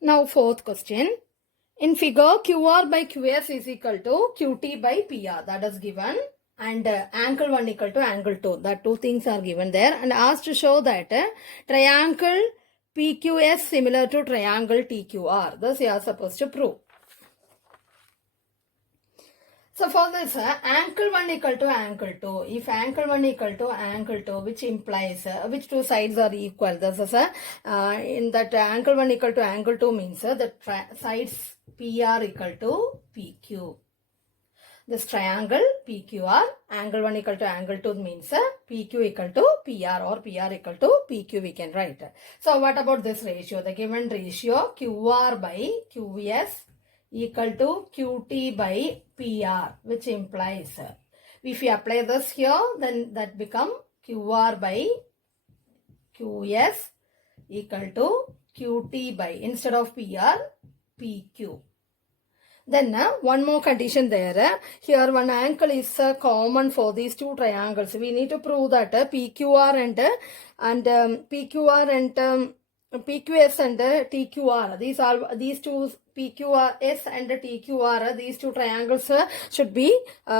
Now fourth question. In figure, QR by QS is equal to QT by PR. That is given. And angle 1 equal to angle 2. That two things are given there. And asked to show that triangle PQS similar to triangle TQR. Thus you are supposed to prove. So for this, angle 1 equal to angle 2. If angle 1 equal to angle 2, which implies which two sides are equal. This is in that angle 1 equal to angle 2 means the sides PR equal to PQ. This triangle PQR, angle 1 equal to angle 2 means PQ equal to PR or PR equal to PQ we can write. So what about this ratio? The given ratio QR by QS equal to QT by PR, which implies if we apply this here, then that become QR by QS equal to QT by, instead of PR, PQ. Then one more condition there. Here one angle is common for these two triangles. We need to prove that PQR and PQR and PQS and TQR. These two PQRS and TQR. These two triangles should be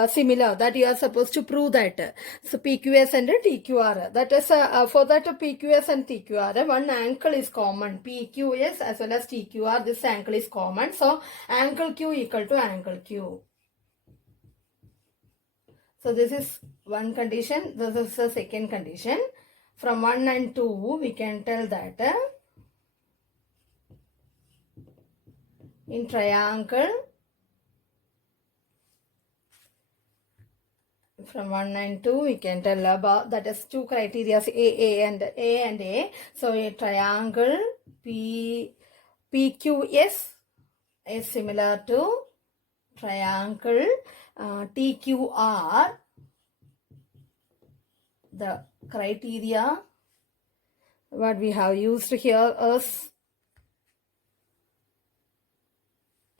similar. That you are supposed to prove that. So PQS and TQR. That is for that PQS and TQR. One angle is common. PQS as well as TQR. This angle is common. So angle Q equal to angle Q. So this is one condition. This is the second condition. From 1 and 2, we can tell that in triangle, from 1 and 2, we can tell about, that is two criteria, A and A. So a triangle PQS is similar to triangle TQR. The criteria what we have used here is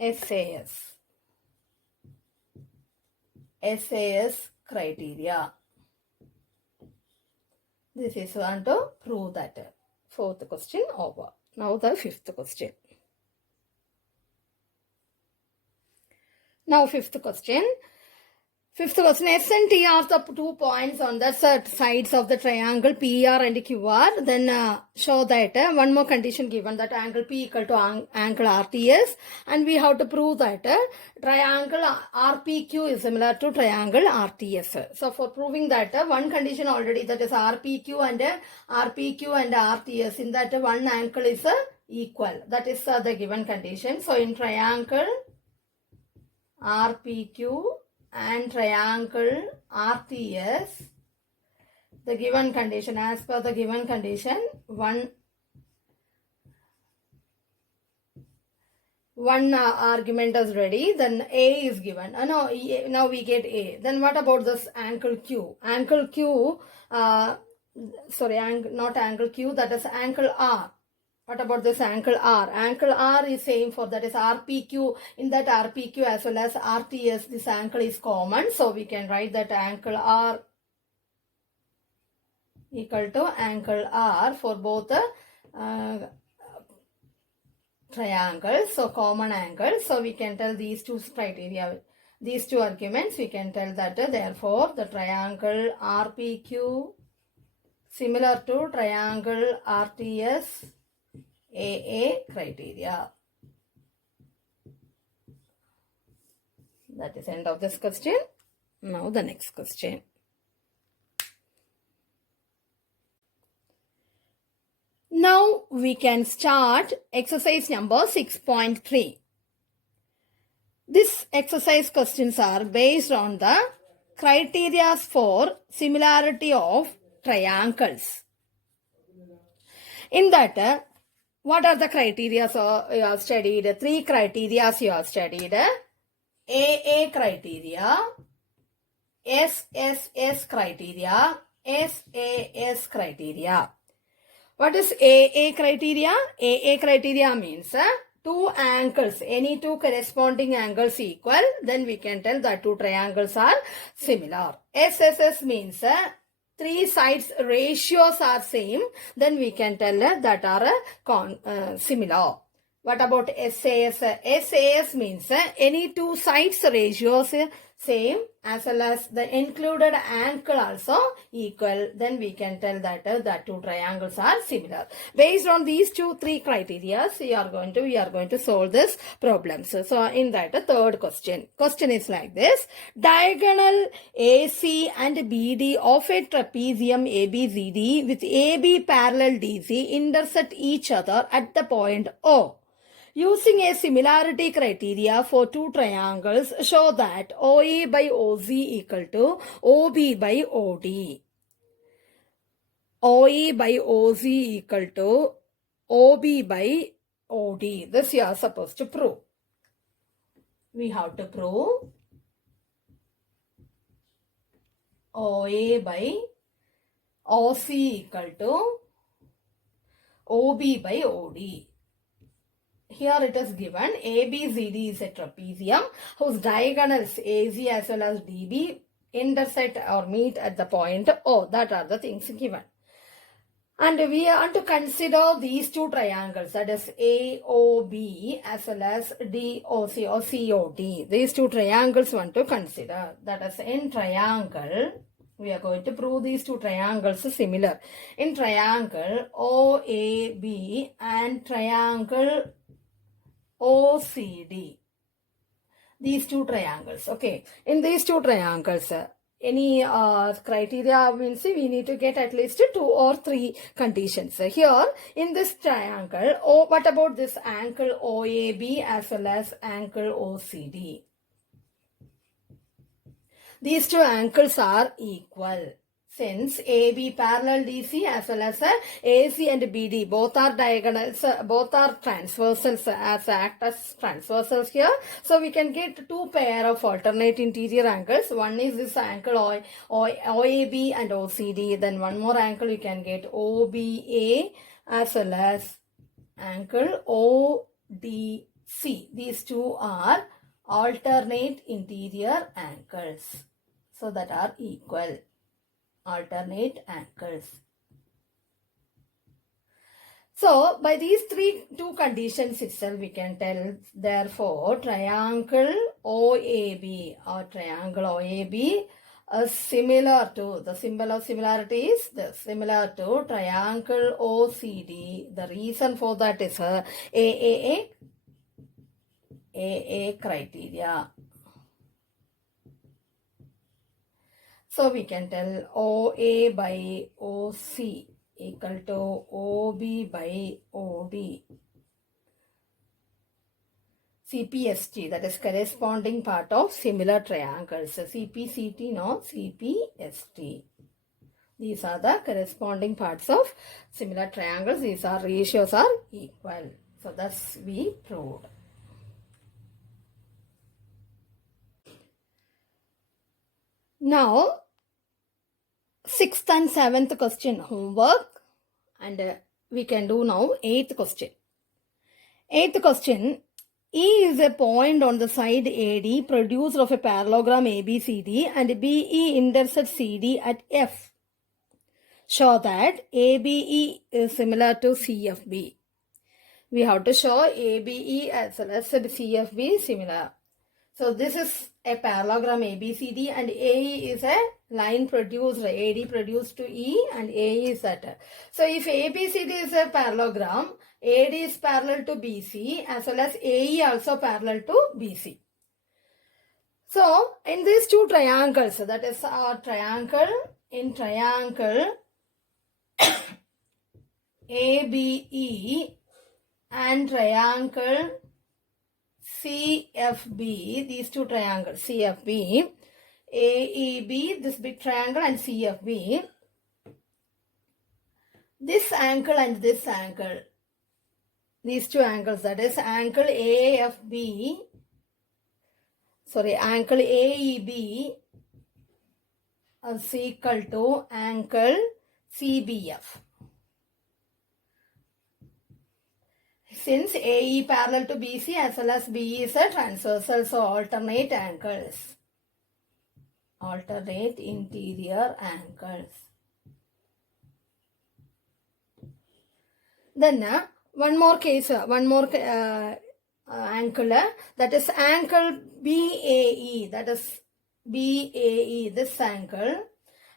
SAS criteria. This is one to prove that. Fourth question over. Now the fifth question. Now fifth question. Fifth question, S and T are the 2 points on the sides of the triangle PR and QR. Then show that one more condition given, that angle P equal to angle RTS. And we have to prove that triangle RPQ is similar to triangle RTS. So for proving that, one condition already, that is RPQ and RTS. In that one angle is equal. That is the given condition. So in triangle RPQ and triangle RTS, the given condition, as per the given condition, one argument is ready, then A is given. Now we get A. Then what about this angle Q? Angle Q, not angle Q, that is angle R. What about this angle R? Angle R is same for, that is RPQ. In that RPQ as well as RTS, this angle is common. So we can write that angle R equal to angle R for both the triangles. So common angle. So we can tell these two criteria, these two arguments, we can tell that therefore the triangle RPQ similar to triangle RTS AA criteria. That is end of this question. Now the next question. Now we can start exercise number 6.3. This exercise questions are based on the criteria for similarity of triangles. In that, what are the criteria you have studied? 3 criteria you have studied. AA criteria, SSS criteria, SAS criteria. What is AA criteria? AA criteria means two angles, any two corresponding angles equal, then we can tell that two triangles are similar. SSS means 3 sides ratios are same, then we can tell that are similar. What about SAS? SAS means any two sides ratios same as well as the included angle also equal. Then we can tell that the two triangles are similar. Based on these three criteria, we are going to solve this problem. So in that third question is like this: diagonal AC and BD of a trapezium ABCD with AB parallel DC intersect each other at the point O. Using a similarity criteria for two triangles, show that OE by OZ equal to OB by OD. OE by OZ equal to OB by OD. This you are supposed to prove. We have to prove OA by OC equal to OB by OD. Here it is given ABCD is a trapezium whose diagonals AZ as well as DB intersect or meet at the point O. That are the things given. And we want to consider these two triangles, that is AOB as well as DOC or COD. These two triangles want to consider. That is in triangle, we are going to prove these two triangles are similar. In triangle OAB and triangle OCD. These two triangles. Okay. In these two triangles, any criteria means we need to get at least 2 or 3 conditions. Here, in this triangle, what about this angle OAB as well as angle OCD? These two angles are equal. Since AB parallel DC as well as AC and BD, both are diagonals, both are transversals as act as transversals here. So we can get two pair of alternate interior angles. One is this angle OAB and OCD. Then one more angle we can get OBA as well as angle ODC. These two are alternate interior angles. So that are equal. Alternate angles. So by these two conditions itself we can tell, therefore triangle OAB or triangle OAB is similar to, the symbol of similarity is this, similar to triangle OCD. The reason for that is AA criteria. So we can tell OA by OC equal to OB by OD. CPST, that is corresponding part of similar triangles. CPCT, no, CPST. These are the corresponding parts of similar triangles. These are ratios are equal. So thus we proved. Now, 6th and 7th question homework, and we can do now 8th question. 8th question, E is a point on the side AD producer of a parallelogram ABCD and BE intersects CD at F. Show that ABE is similar to CFB. We have to show ABE as well as CFB similar. So this is a parallelogram ABCD and AE is a line produced, AD produced to E and AE is that. So if ABCD is a parallelogram, AD is parallel to BC as well as AE also parallel to BC. So in these two triangles, that is our triangle, in triangle ABE and triangle CFB, these two triangles, CFB, AEB, this big triangle and CFB, this angle and this angle, these two angles, that is angle AFB, angle AEB is equal to angle CBF. Since AE parallel to BC as well as BE is a transversal, so alternate angles. Alternate interior angles. Then one more case, angle, that is angle BAE, that is BAE, this angle,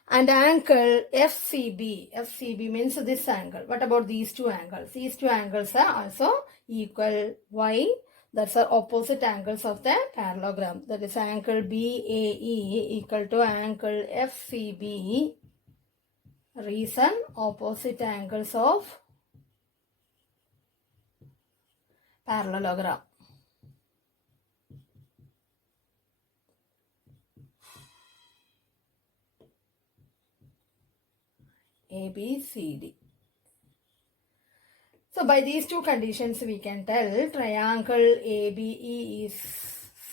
and angle FCB. FCB means this angle. What about these two angles? These two angles are also equal. Why? That's the opposite angles of the parallelogram. That is angle BAE equal to angle FCB. Reason, opposite angles of parallelogram. ABCD. So by these two conditions we can tell triangle ABE is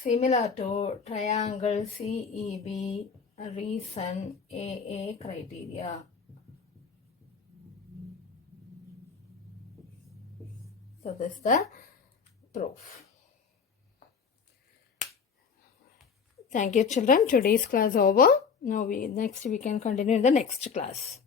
similar to triangle CEB. Reason, AA criteria. So this is the proof. Thank you children. Today's class over. Now next we can continue in the next class.